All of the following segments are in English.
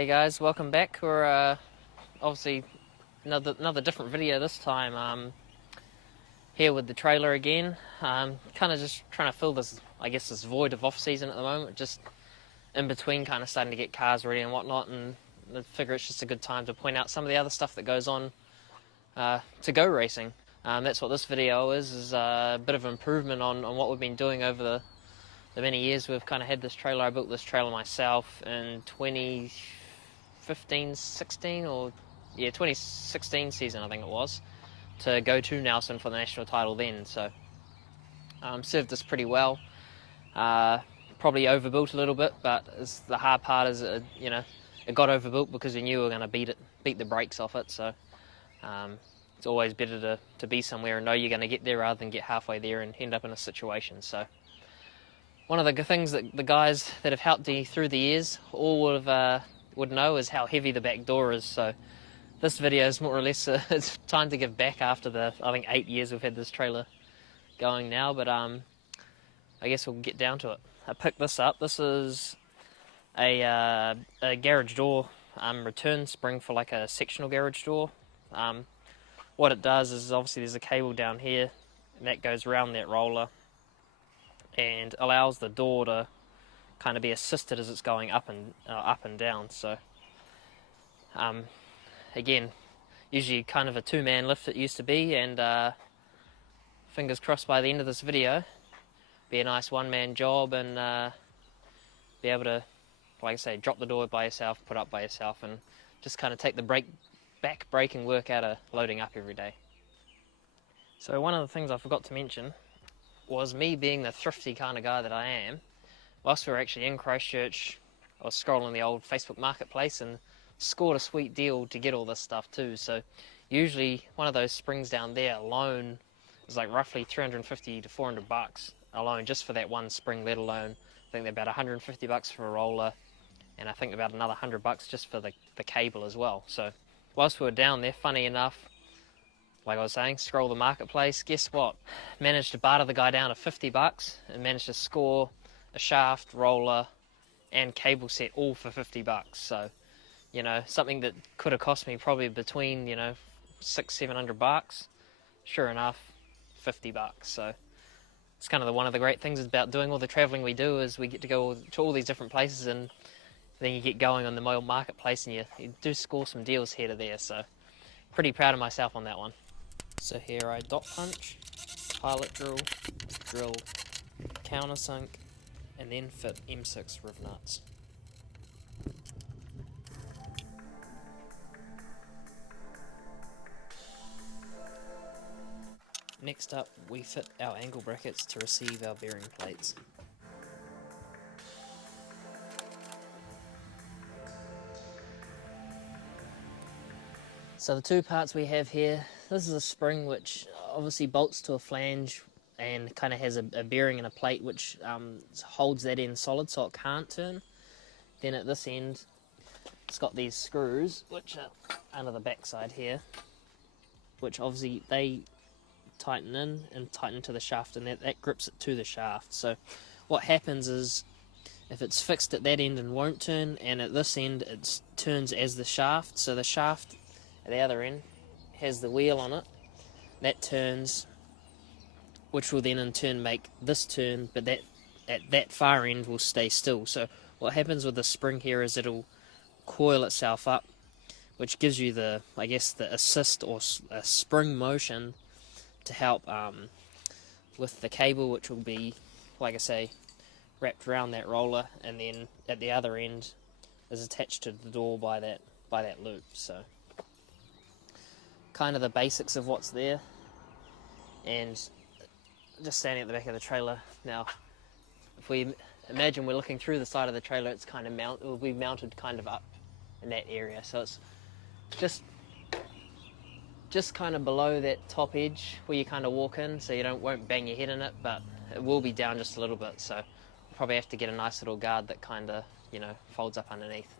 Hey guys, welcome back. We're obviously another different video this time. Here with the trailer again. Kind of just trying to fill this, I guess, this void of off season at the moment. Just in between, kind of starting to get cars ready and whatnot, and I figure it's just a good time to point out some of the other stuff that goes on to go racing. That's what this video is a bit of improvement on what we've been doing over the many years we've kind of had this trailer. I built this trailer myself in 2016 season, I think it was, to go to Nelson for the national title then. So served us pretty well. Probably overbuilt a little bit, but the hard part is it got overbuilt because we knew we were going to beat the brakes off it. So it's always better to be somewhere and know you're going to get there rather than get halfway there and end up in a situation. So one of the good things that the guys that have helped me through the years all would know is how heavy the back door is. So this video is more or less it's time to give back after the, I think, 8 years we've had this trailer going now. But I guess we'll get down to it. I picked this up. This is a garage door return spring for like a sectional garage door. What it does is, obviously there's a cable down here and that goes around that roller and allows the door to kind of be assisted as it's going up and down. So again, usually kind of a two-man lift it used to be, and fingers crossed by the end of this video be a nice one-man job and be able to, like I say, drop the door by yourself, put up by yourself, and just kind of take the back braking work out of loading up every day. So one of the things I forgot to mention was me being the thrifty kind of guy that I am. Whilst we were actually in Christchurch, I was scrolling the old Facebook marketplace and scored a sweet deal to get all this stuff too. So usually one of those springs down there alone is like roughly 350 to 400 bucks alone, just for that one spring, let alone I think they're about 150 bucks for a roller, and I think about another 100 bucks just for the cable as well. So whilst we were down there, funny enough, like I was saying, scroll the marketplace, guess what? Managed to barter the guy down to 50 bucks and managed to score a shaft, roller and cable set all for 50 bucks. So, something that could have cost me probably between, 600-700 bucks, sure enough, 50 bucks. So it's kind of one of the great things about doing all the traveling we do is we get to go to all these different places, and then you get going on the mobile marketplace and you do score some deals here to there. So pretty proud of myself on that one. So here I dot punch, pilot drill, countersunk, and then fit M6 riv nuts. Next up, we fit our angle brackets to receive our bearing plates. So the two parts we have here, this is a spring which obviously bolts to a flange and kind of has a bearing and a plate which holds that end solid so it can't turn. Then at this end, it's got these screws which are under the backside here, which obviously they tighten in and tighten to the shaft, and that grips it to the shaft. So what happens is, if it's fixed at that end and won't turn, and at this end it turns as the shaft, so the shaft at the other end has the wheel on it that turns, which will then in turn make this turn, but that at that far end will stay still. So what happens with the spring here is it'll coil itself up, which gives you the assist or a spring motion to help with the cable, which will be, like I say, wrapped around that roller, and then at the other end is attached to the door by that loop. So kind of the basics of what's there. And just standing at the back of the trailer now, if we imagine we're looking through the side of the trailer, it's kind of will be mounted kind of up in that area, so it's just kind of below that top edge where you kind of walk in, so you won't bang your head in it, but it will be down just a little bit. So we'll probably have to get a nice little guard that kind of folds up underneath.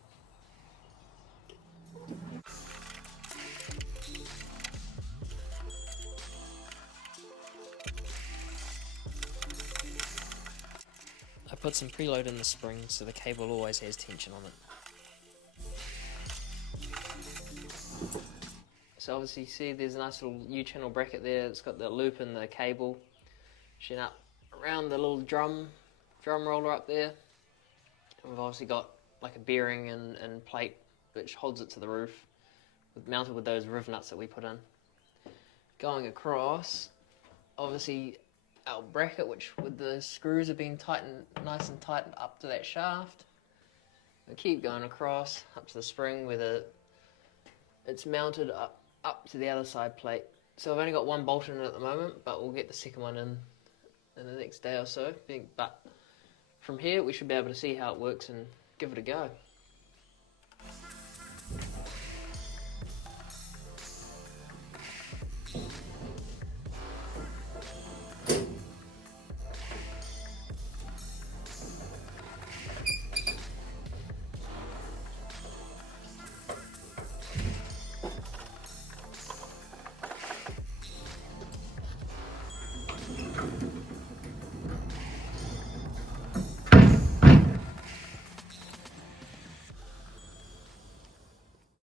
I put some preload in the spring so the cable always has tension on it. So obviously you see there's a nice little U-channel bracket there. It's got the loop and the cable. Shooting up around the little drum roller up there. And we've obviously got like a bearing and plate which holds it to the roof, mounted with those riv nuts that we put in. Going across, obviously our bracket, which with the screws have been tightened, nice and tightened up to that shaft. We keep going across up to the spring where it's mounted up to the other side plate. So I've only got one bolt in it at the moment, but we'll get the second one in the next day or so. But from here we should be able to see how it works and give it a go.